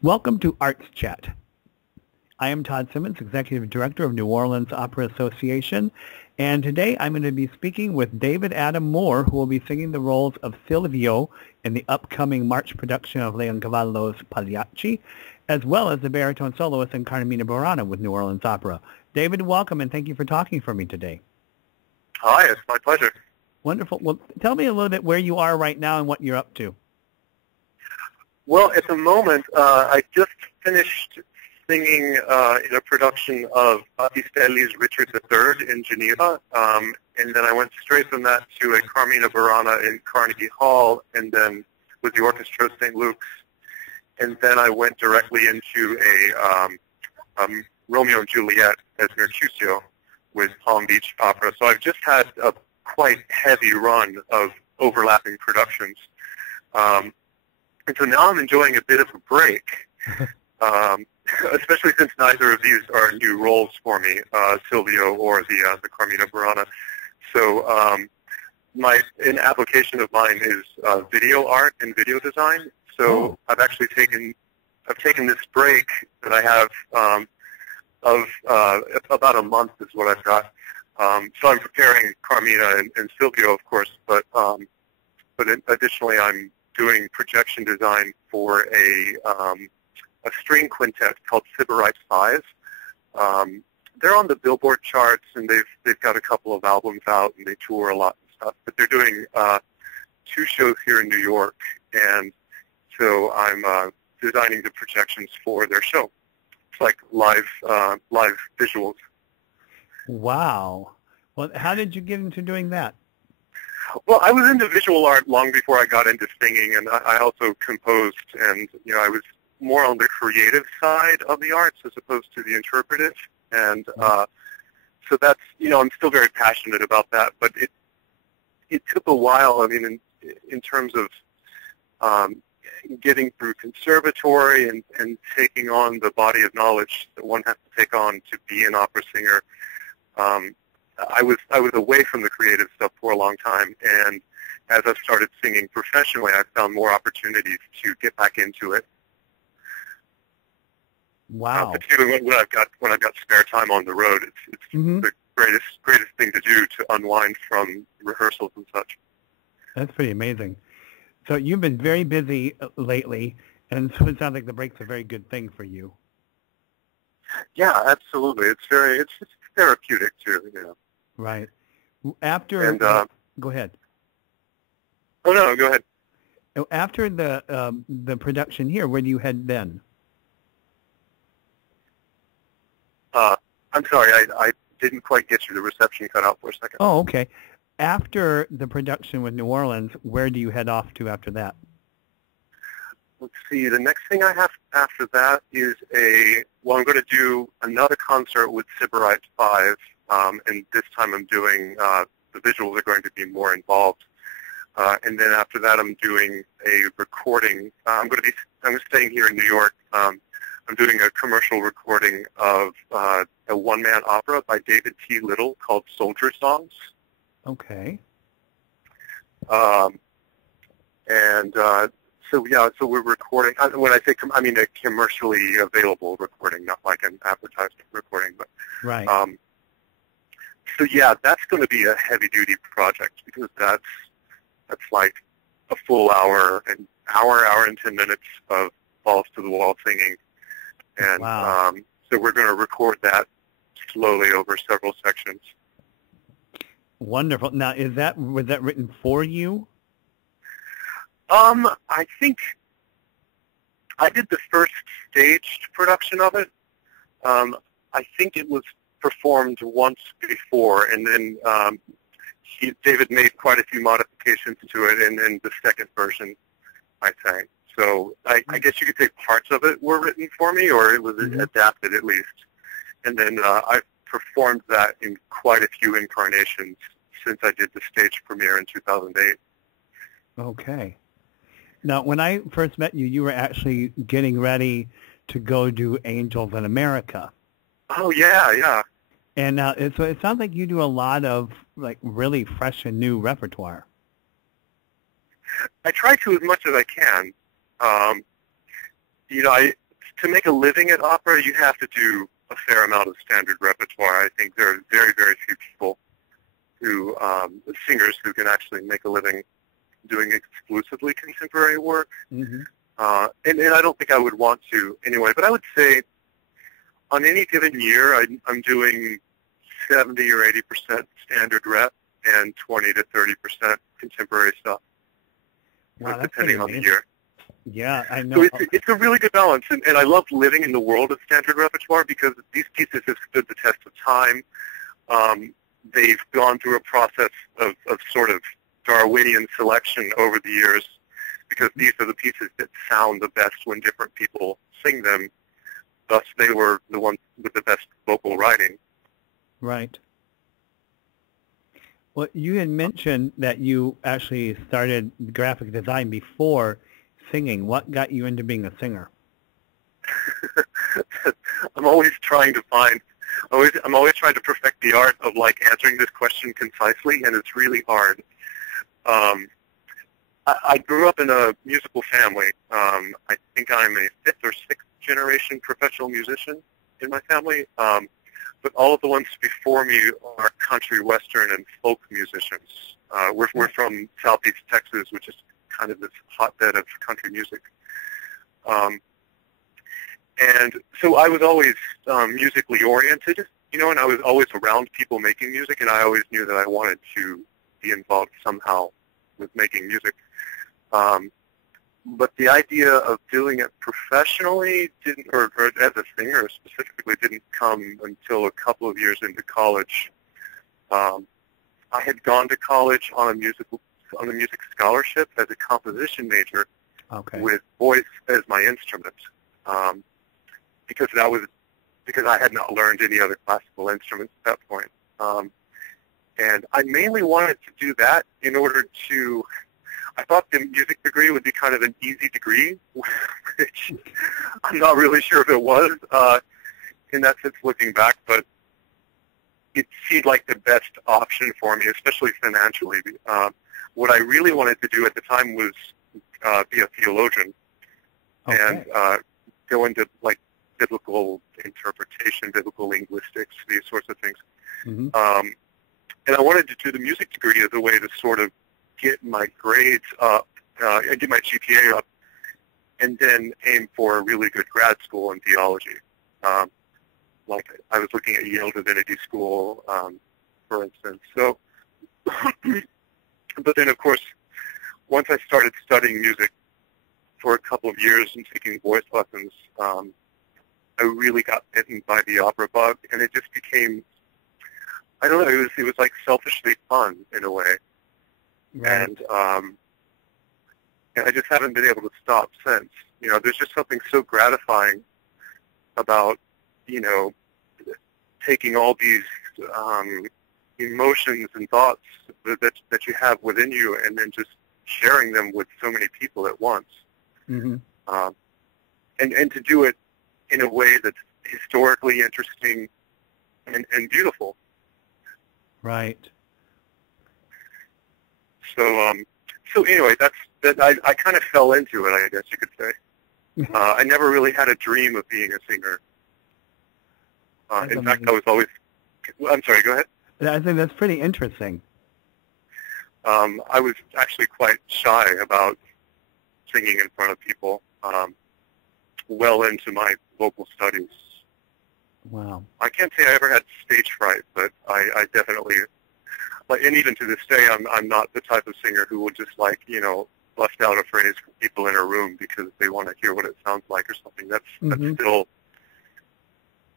Welcome to Arts Chat. I am Todd Simmons, Executive Director of New Orleans Opera Association, and today I'm going to be speaking with David Adam Moore, who will be singing the roles of Silvio in the upcoming March production of Leoncavallo's Pagliacci, as well as the baritone soloist in Carmina Burana with New Orleans Opera. David, welcome, and thank you for talking for me today. Hi, it's my pleasure. Wonderful. Well, tell me a little bit where you are right now and what you're up to. Well, at the moment, I just finished singing in a production of Battistelli's Richard III in Geneva, and then I went straight from that to a Carmina Burana in Carnegie Hall, and then with the Orchestra of St. Luke's, and then I went directly into a Romeo and Juliet as Mercutio with Palm Beach Opera. So I've just had a quite heavy run of overlapping productions. And so now I'm enjoying a bit of a break, especially since neither of these are new roles for me, Silvio or the Carmina Burana. So an application of mine is video art and video design. So I've actually taken this break that I have of about a month is what I've got. So I'm preparing Carmina and Silvio, of course, but additionally I'm doing projection design for a string quintet called Sybarite 5. They're on the Billboard charts, and they've got a couple of albums out, and they tour a lot and stuff. But they're doing 2 shows here in New York, and so I'm designing the projections for their show. It's like live visuals. Wow. Well, how did you get into doing that? Well, I was into visual art long before I got into singing, and I also composed, and I was more on the creative side of the arts as opposed to the interpretive, and so that's I'm still very passionate about that. But it took a while. I mean, in terms of getting through conservatory and taking on the body of knowledge that one has to take on to be an opera singer. I was away from the creative stuff for a long time, and as I've started singing professionally, I've found more opportunities to get back into it. Wow! Particularly when I've got spare time on the road, it's the greatest thing to do to unwind from rehearsals and such. That's pretty amazing. So you've been very busy lately, and so it sounds like the break's a very good thing for you. Yeah, absolutely. It's just therapeutic too. Right. After and go ahead. Oh no, go ahead. After the production here, where do you head then? I'm sorry, I didn't quite get you. The reception cut out for a second. Oh, okay. After the production with New Orleans, where do you head off to after that? Let's see. The next thing I have after that is I'm going to do another concert with Sybarite 5, and this time I'm doing, the visuals are going to be more involved. And then after that I'm doing a recording. I'm staying here in New York. I'm doing a commercial recording of a one-man opera by David T. Little called Soldier Songs. Okay. So we're recording. When I say I mean a commercially available recording, not like an advertisement recording. But right. So yeah, that's going to be a heavy-duty project because that's like a full hour and 10 minutes of balls to the wall singing, and wow. So we're going to record that slowly over several sections. Wonderful. Now, was that written for you? I think I did the first staged production of it. I think it was performed once before, and then David made quite a few modifications to it, and then the second version I sang. So I guess you could say parts of it were written for me, or it was adapted at least. And then I performed that in quite a few incarnations since I did the stage premiere in 2008. Okay. Now, when I first met you, you were actually getting ready to go do Angels in America. Oh, yeah. And so it sounds like you do a lot of like really fresh and new repertoire. I try to as much as I can. to make a living at opera, you have to do a fair amount of standard repertoire. I think there are very, very few people who, singers who can actually make a living doing exclusively contemporary work. Mm-hmm. And I don't think I would want to anyway, but I would say on any given year, I'm doing 70 or 80% standard rep and 20 to 30% contemporary stuff, Wow, depending on the year. Yeah, I know. So it's a really good balance, and I love living in the world of standard repertoire because these pieces have stood the test of time. They've gone through a process of sort of Darwinian selection over the years because these are the pieces that sound the best when different people sing them. Thus, they were the ones with the best vocal writing. Right. Well, you had mentioned that you actually started graphic design before singing. What got you into being a singer? I'm always trying to perfect the art of like answering this question concisely, and it's really hard. I grew up in a musical family. I think I'm a fifth or sixth generation professional musician in my family. But all of the ones before me are country, western, and folk musicians. We're from southeast Texas, which is kind of this hotbed of country music. And so I was always musically oriented, you know, and I was always around people making music, and I always knew that I wanted to be involved somehow with making music. But the idea of doing it professionally didn't, or as a singer specifically, didn't come until a couple of years into college. I had gone to college on a music scholarship as a composition major, okay, with voice as my instrument, because I had not learned any other classical instruments at that point. And I mainly wanted to do that in order to. I thought the music degree would be kind of an easy degree, which I'm not really sure if it was in that sense looking back, but it seemed like the best option for me, especially financially. What I really wanted to do at the time was be a theologian, okay, and go into like biblical interpretation, biblical linguistics, these sorts of things. Mm-hmm. And I wanted to do the music degree as a way to sort of get my grades up, get my GPA up, and then aim for a really good grad school in theology. Like I was looking at Yale Divinity School, for instance. So, but then of course, once I started studying music for a couple of years and taking voice lessons, I really got bitten by the opera bug, and it just became, I don't know, it was like selfishly fun in a way. Right. And I just haven't been able to stop since. You know, there's just something so gratifying about, you know, taking all these emotions and thoughts that you have within you and then just sharing them with so many people at once. Mm-hmm. And to do it in a way that's historically interesting and beautiful. Right. So anyway, I kind of fell into it, I guess you could say. I never really had a dream of being a singer. In fact, I was always. I'm sorry. Go ahead. I think that's pretty interesting. I was actually quite shy about singing in front of people. Well into my vocal studies. Wow. I can't say I ever had stage fright, but I definitely. Like, and even to this day, I'm not the type of singer who will just like, you know, bust out a phrase for people in a room because they want to hear what it sounds like or something. That's still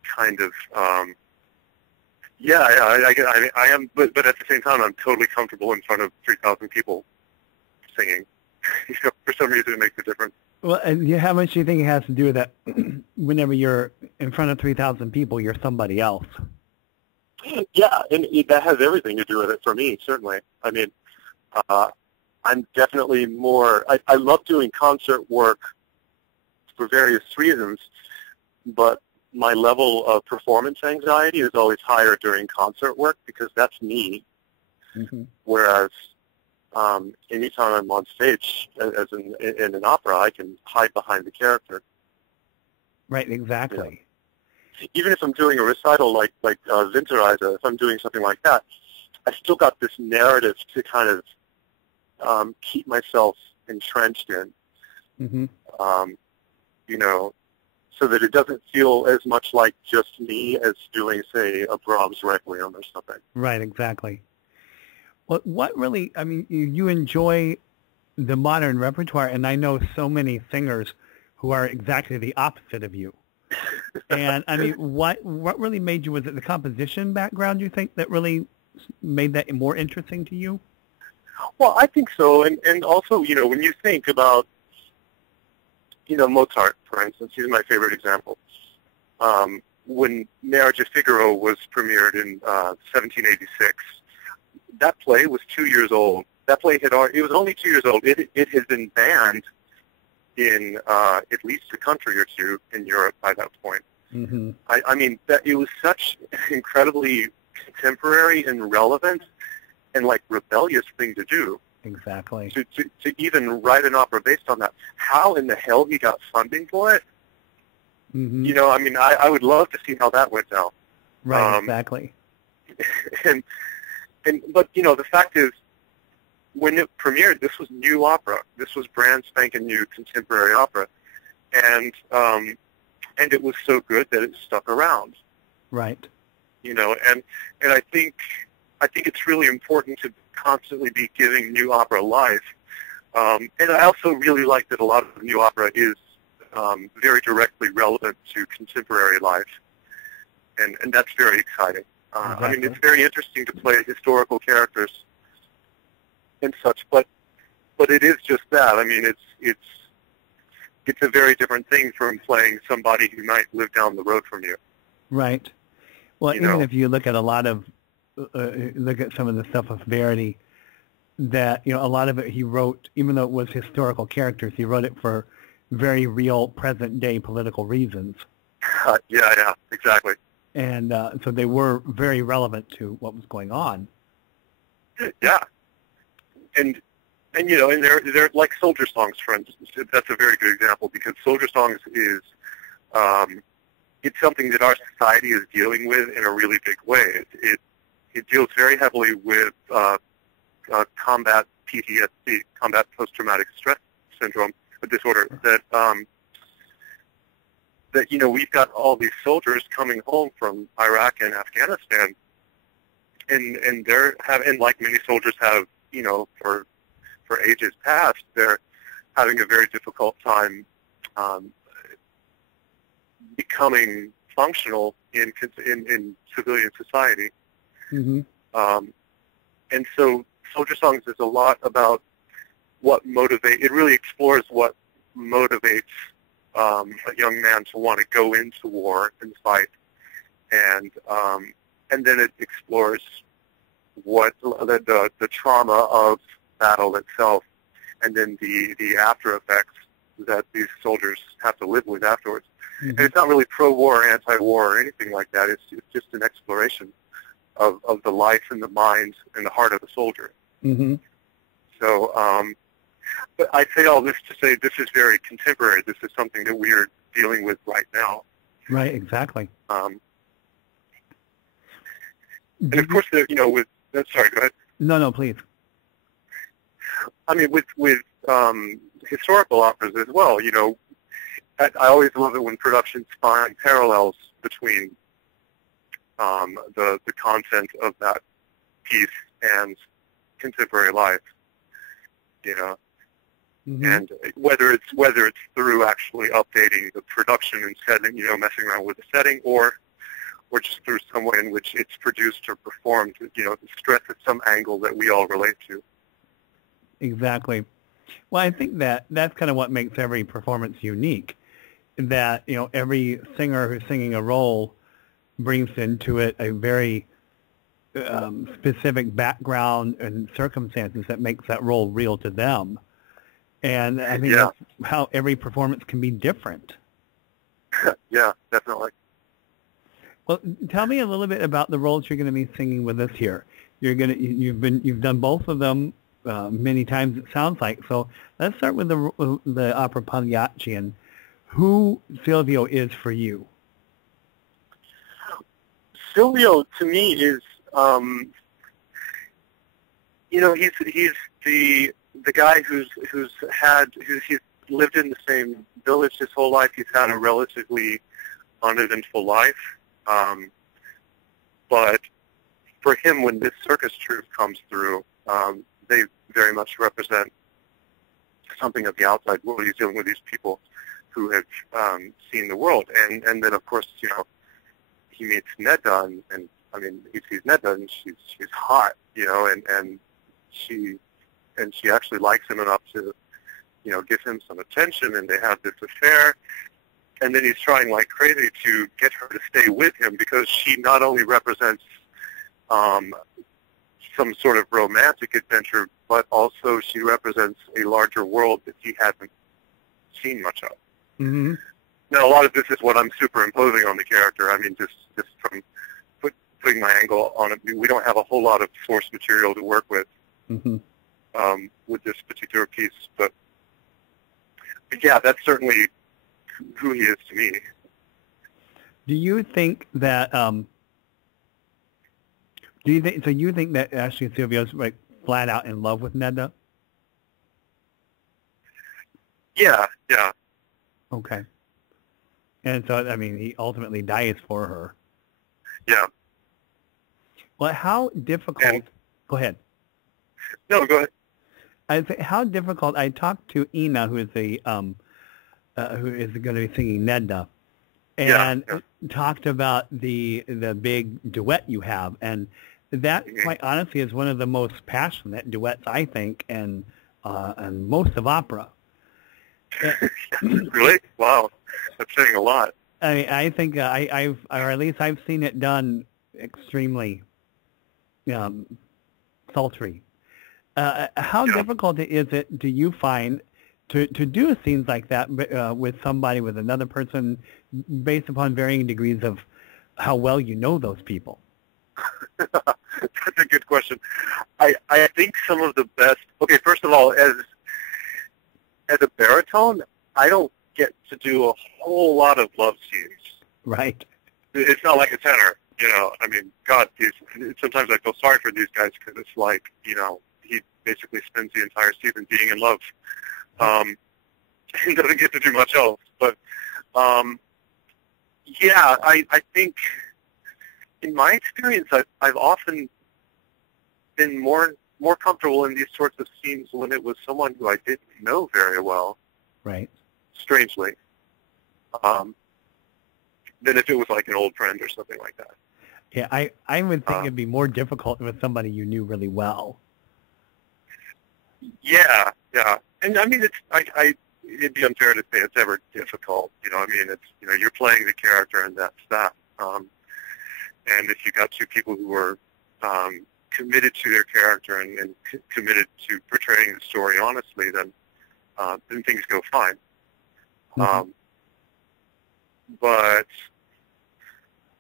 kind of I am, but at the same time, I'm totally comfortable in front of 3,000 people singing. You know, for some reason, it makes a difference. Well, and how much do you think it has to do with that? Whenever you're in front of 3,000 people, you're somebody else. Yeah, and that has everything to do with it for me, certainly. I mean, I'm definitely more, I love doing concert work for various reasons, but my level of performance anxiety is always higher during concert work because that's me. Mm-hmm. Whereas anytime I'm on stage, as in an opera, I can hide behind the character. Right, You know? exactly. Even if I'm doing a recital like Winterreise, if I'm doing something like that, I still got this narrative to kind of keep myself entrenched in, Hmm. you know, so that it doesn't feel as much like just me as doing, say, a Brahms Requiem or something. Right, exactly. Well, what really, I mean, you enjoy the modern repertoire, and I know so many singers who are exactly the opposite of you. And I mean, what really made you, was it the composition background, you think, that really made that more interesting to you? Well, I think so, and also, you know, when you think about, you know, Mozart, for instance, he's my favorite example. When Marriage of Figaro was premiered in 1786, that play was 2 years old. That play had already, it was only 2 years old. It had been banned in at least a country or two in Europe by that point. Mm-hmm. I mean, that it was such an incredibly contemporary and relevant and like rebellious thing to do. Exactly. To even write an opera based on that. How in the hell he got funding for it? Mm-hmm. You know, I mean, I would love to see how that went down. Right, exactly. But you know, the fact is, when it premiered, this was new opera. This was brand spanking new contemporary opera, and it was so good that it stuck around. Right. You know, and I think it's really important to constantly be giving new opera life. And I also really like that a lot of new opera is very directly relevant to contemporary life, and that's very exciting. Exactly. I mean, it's very interesting to play historical characters and such, but it is just that. I mean, it's a very different thing from playing somebody who might live down the road from you. Right. Well, You even know? if you look at a lot of, look at some of the stuff of Verdi, that, you know, a lot of it he wrote, even though it was historical characters, he wrote it for very real present-day political reasons. Yeah, exactly. And so they were very relevant to what was going on. Yeah, and you know, and they're like soldier songs, for instance. That's a very good example, because soldier songs is it's something that our society is dealing with in a really big way. It deals very heavily with combat PTSD, combat post-traumatic stress syndrome, a disorder that you know, we've got all these soldiers coming home from Iraq and Afghanistan, and they're having, like many soldiers have, you know, for ages past, they're having a very difficult time becoming functional in civilian society. Mm-hmm. And so soldier songs is a lot about what motivates. It really explores what motivates a young man to want to go into war and fight, and then it explores what the trauma of battle itself, and then the after effects that these soldiers have to live with afterwards. Mm-hmm. And it's not really pro-war or anti-war or anything like that. It's just an exploration of the life and the mind and the heart of the soldier. Mm-hmm. So, but I say all this to say this is very contemporary. This is something that we're dealing with right now. Right, exactly. And of course, you know, with sorry, go ahead. No, please. I mean, with historical operas as well. You know, I always love it when productions find parallels between the content of that piece and contemporary life. You know. Mm-hmm. And whether it's through actually updating the production and setting, you know, messing around with the setting, or just through some way in which it's produced or performed, you know, stress at some angle that we all relate to. Exactly. Well, I think that's kind of what makes every performance unique, that, you know, every singer who's singing a role brings into it a very specific background and circumstances that makes that role real to them. And I think that's how every performance can be different. Yeah, definitely. Well, tell me a little bit about the roles you're going to be singing with us here. You've done both of them many times, it sounds like. So let's start with the opera Pagliacci. And who Silvio is for you. Silvio to me is, he's the guy who's lived in the same village his whole life. He's had a relatively uneventful life, but for him, when this circus troupe comes through, they very much represent something of the outside world. He's dealing with these people who have seen the world, and then of course, he meets Nedda, and I mean, he sees Nedda, and she's hot, and she actually likes him enough to, give him some attention, and they have this affair, and then he's trying like crazy to get her to stay with him because she not only represents some sort of romantic adventure, but also she represents a larger world that he hasn't seen much of. Mm-hmm. Now, a lot of this is what I'm superimposing on the character. I mean, just from putting my angle on it. We don't have a whole lot of source material to work with with this particular piece, but yeah, that's certainly who he is to me. Do you think that? Do you think that actually Silvio's like flat out in love with Nedda? Yeah. Okay. And so, I mean, he ultimately dies for her. Yeah. Well, how difficult? Go ahead. No, go ahead. I'd say how difficult. I talked to Ina, who is going to be singing Nedda, and talked about the big duet you have, and that, quite honestly, is one of the most passionate duets, I think, and most of opera. Really? Wow, that's saying a lot. I think or at least I've seen it done extremely sultry. How difficult is it, do you find, to do scenes like that with somebody, with another person, based upon varying degrees of how well you know those people? That's a good question. I think some of the best. Okay, first of all, as a baritone, I don't get to do a whole lot of love scenes. Right. It's not like a tenor, I mean, God, sometimes I feel sorry for these guys because it's like, he basically spends the entire season being in love. He doesn't get to do much else. But, yeah, I think, in my experience, I've often been more comfortable in these sorts of scenes when it was someone who I didn't know very well. Right. Strangely. Than if it was like an old friend or something like that. Yeah, I would think it'd be more difficult with somebody you knew really well. Yeah. And I mean, it'd be unfair to say it's ever difficult. I mean, it's, you're playing the character and that's that. And if you got two people who were committed to their character and committed to portraying the story honestly, then things go fine.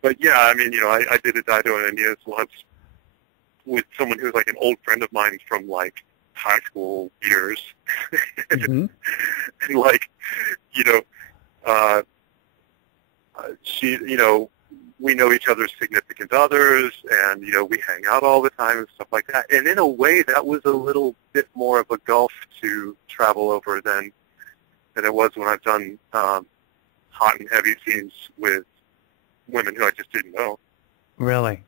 But yeah, I mean, I did a Dido and Aeneas once with someone who was like an old friend of mine from like high school years. And like, she, we know each other's significant others, and, we hang out all the time and stuff like that. And in a way, that was a little bit more of a gulf to travel over than it was when I've done hot and heavy scenes with women who I just didn't know. Really?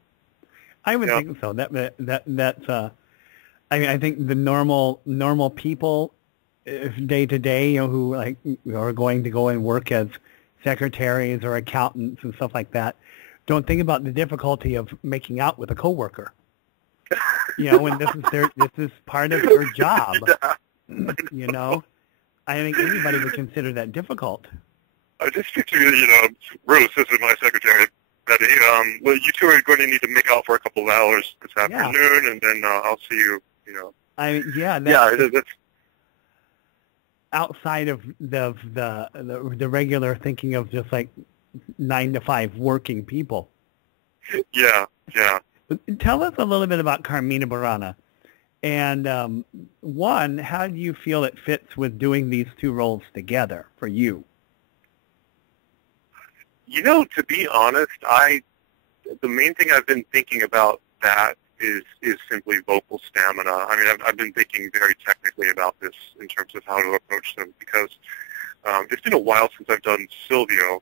I would think so. That's I mean, I think the normal people day to day, who are going to go and work as secretaries or accountants and stuff like that, don't think about the difficulty of making out with a coworker. When this is part of their job. I think anybody would consider that difficult. I just picture, Rose, this is my secretary, Betty. Well, you two are going to need to make out for a couple of hours this afternoon, and then I'll see you. That's outside of the regular thinking of just like 9 to 5 working people. Yeah. Tell us a little bit about Carmina Burana, and one, how do you feel it fits with doing these two roles together for you? To be honest, the main thing I've been thinking about that is simply vocal stamina. I mean, I've been thinking very technically about this in terms of how to approach them, because it's been a while since I've done Silvio,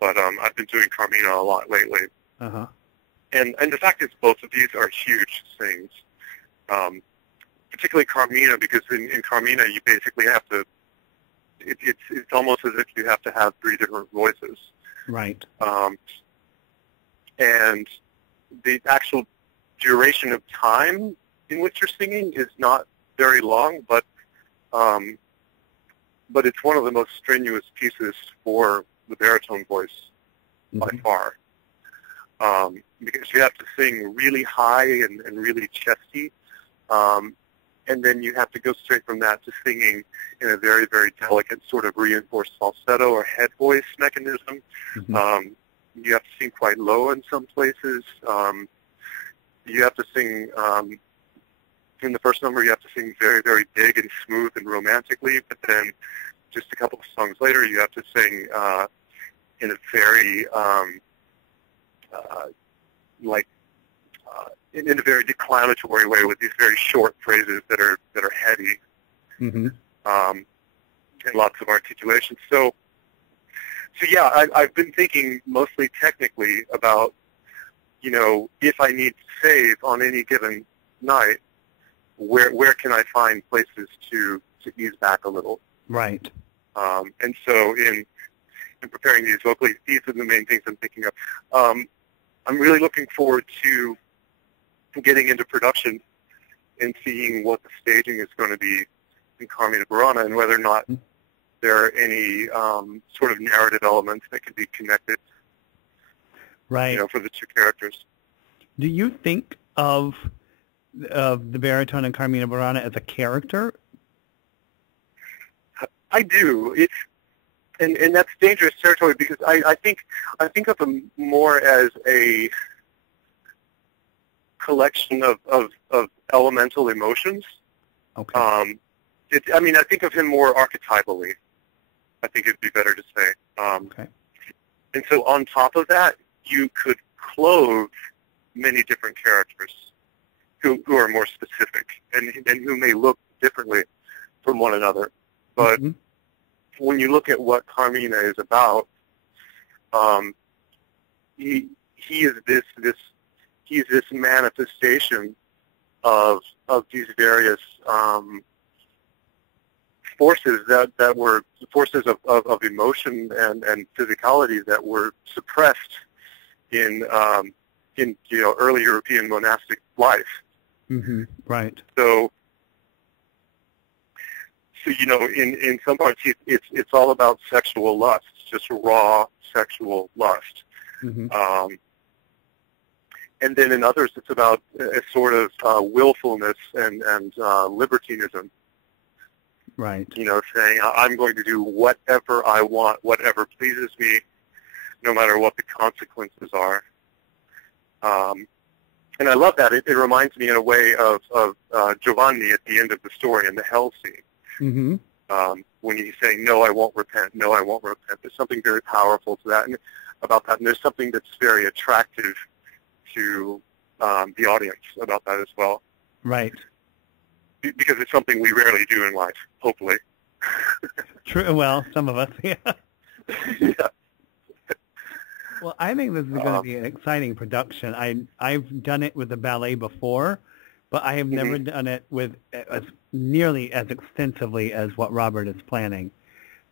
but I've been doing Carmina a lot lately. Uh-huh. And the fact is, both of these are huge things, particularly Carmina, because in Carmina you basically have to, it's almost as if you have to have 3 different voices. Right. And the actual duration of time in which you're singing is not very long, but it's one of the most strenuous pieces for the baritone voice by far, because you have to sing really high and really chesty, and then you have to go straight from that to singing in a very, very delicate sort of reinforced falsetto or head voice mechanism. You have to sing quite low in some places. You have to sing, in the first number, you have to sing very, very big and smooth and romantically, but then just a couple of songs later, you have to sing in a very, in a very declamatory way, with these very short phrases that are heady, and lots of articulation. So yeah, I've been thinking mostly technically about, if I need to save on any given night, where can I find places to ease back a little? Right. And so in preparing these vocally, these are the main things I'm thinking of. I'm really looking forward to getting into production and seeing what the staging is going to be in Carmina Burana, and whether or not there are any sort of narrative elements that can be connected, right, for the 2 characters. Do you think of the baritone in Carmina Burana as a character? I do. And that's dangerous territory, because I think of them more as a collection of elemental emotions. Okay. I think of him more archetypally, I think it'd be better to say. Okay. And so on top of that, you could clothe many different characters who are more specific and who may look differently from one another. But when you look at what Carmina is about, he is this manifestation of these various forces that were forces of emotion and physicality that were suppressed in early European monastic life. Right. So in some parts it's all about sexual lust, just raw sexual lust. And then in others it's about a sort of willfulness and libertinism. Right. Saying, I'm going to do whatever I want, whatever pleases me, no matter what the consequences are. And I love that. It reminds me in a way of Giovanni at the end of the story in the Hell scene. When he's saying, no, I won't repent, no, I won't repent. There's something very powerful to that, and about that. And there's something that's very attractive to the audience about that as well. Right. Because it's something we rarely do in life, hopefully. True. Well, some of us, yeah. Yeah. Well, I think this is going to be an exciting production. I've done it with the ballet before, but I have never done it with nearly as extensively as what Robert is planning.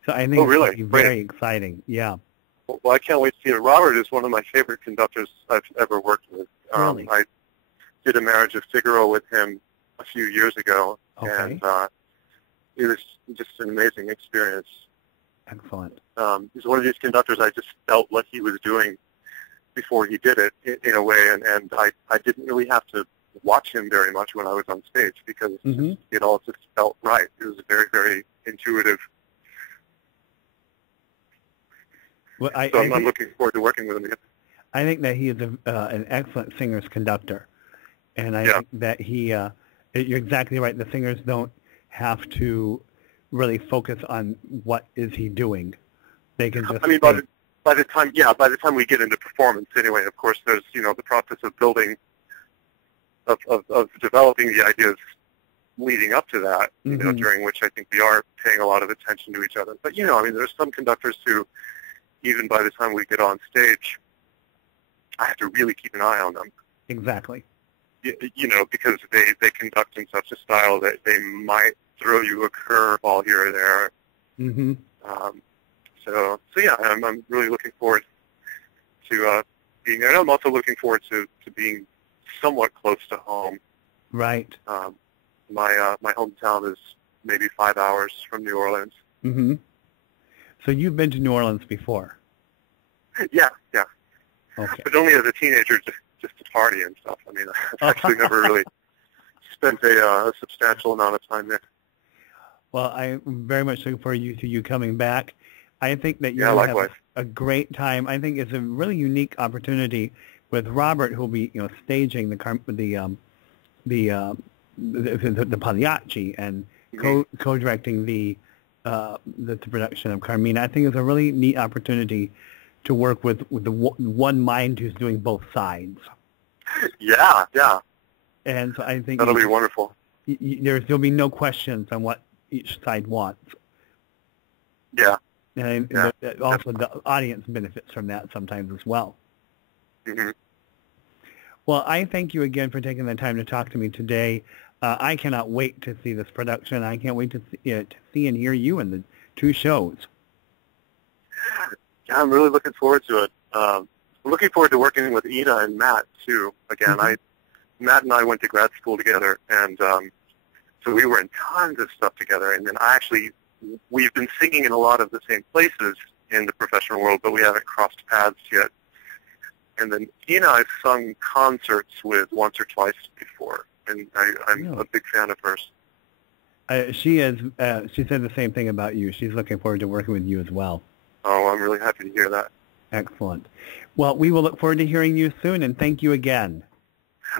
So I think it's going to be very exciting. Yeah. Well, I can't wait to see it. Robert is one of my favorite conductors I've ever worked with. Really? I did a Marriage of Figaro with him a few years ago, and it was just an amazing experience. Excellent. He's one of these conductors I just felt what he was doing before he did it, in a way, and I didn't really have to watch him very much when I was on stage, because it all just felt right. It was very, very intuitive. Well, I'm looking forward to working with him again. I think that he is an excellent singer's conductor, and I think that you're exactly right. The singers don't have to really focus on what is he doing. They can just... I mean, by the time we get into performance anyway, of course, there's, the process of building, of developing the ideas leading up to that, during which I think we are paying a lot of attention to each other. But, there's some conductors who, even by the time we get on stage, I have to really keep an eye on them. Exactly. Because they conduct in such a style that they might throw you a curveball here or there. Mm-hmm. So yeah, I'm really looking forward to being there. And I'm also looking forward to being somewhat close to home. Right. My hometown is maybe 5 hours from New Orleans. Mm-hmm. So you've been to New Orleans before? Yeah. Okay. But only as a teenager, just to party and stuff. I mean, I've actually never really spent a substantial amount of time there. Well, I'm very much looking forward to you coming back. I think that you're going to have a great time. I think it's a really unique opportunity with Robert, who'll be staging the Pagliacci and co-directing the production of Carmina. I think it's a really neat opportunity to work with the one mind who's doing both sides. Yeah. And so I think that'll be wonderful. There'll be no questions on what each side wants. Yeah. And also the audience benefits from that sometimes as well. Mm-hmm. Well, I thank you again for taking the time to talk to me today. I cannot wait to see this production. I can't wait to see and hear you in the two shows. Yeah, I'm really looking forward to it. I'm looking forward to working with Ina and Matt, too. Again, Mm-hmm. Matt and I went to grad school together, and so we were in tons of stuff together. And then we've been singing in a lot of the same places in the professional world, but we haven't crossed paths yet. And then Ina I've sung concerts with once or twice before, and I'm a big fan of hers. She said the same thing about you. She's looking forward to working with you as well. Oh, I'm really happy to hear that. Excellent. Well, we will look forward to hearing you soon, and thank you again.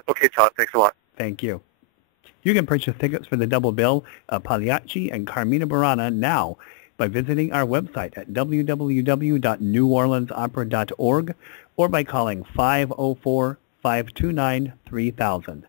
Okay, Todd. Thanks a lot. Thank you. You can purchase tickets for the double bill of Pagliacci and Carmina Burana now by visiting our website at www.neworleansopera.org or by calling 504-529-3000.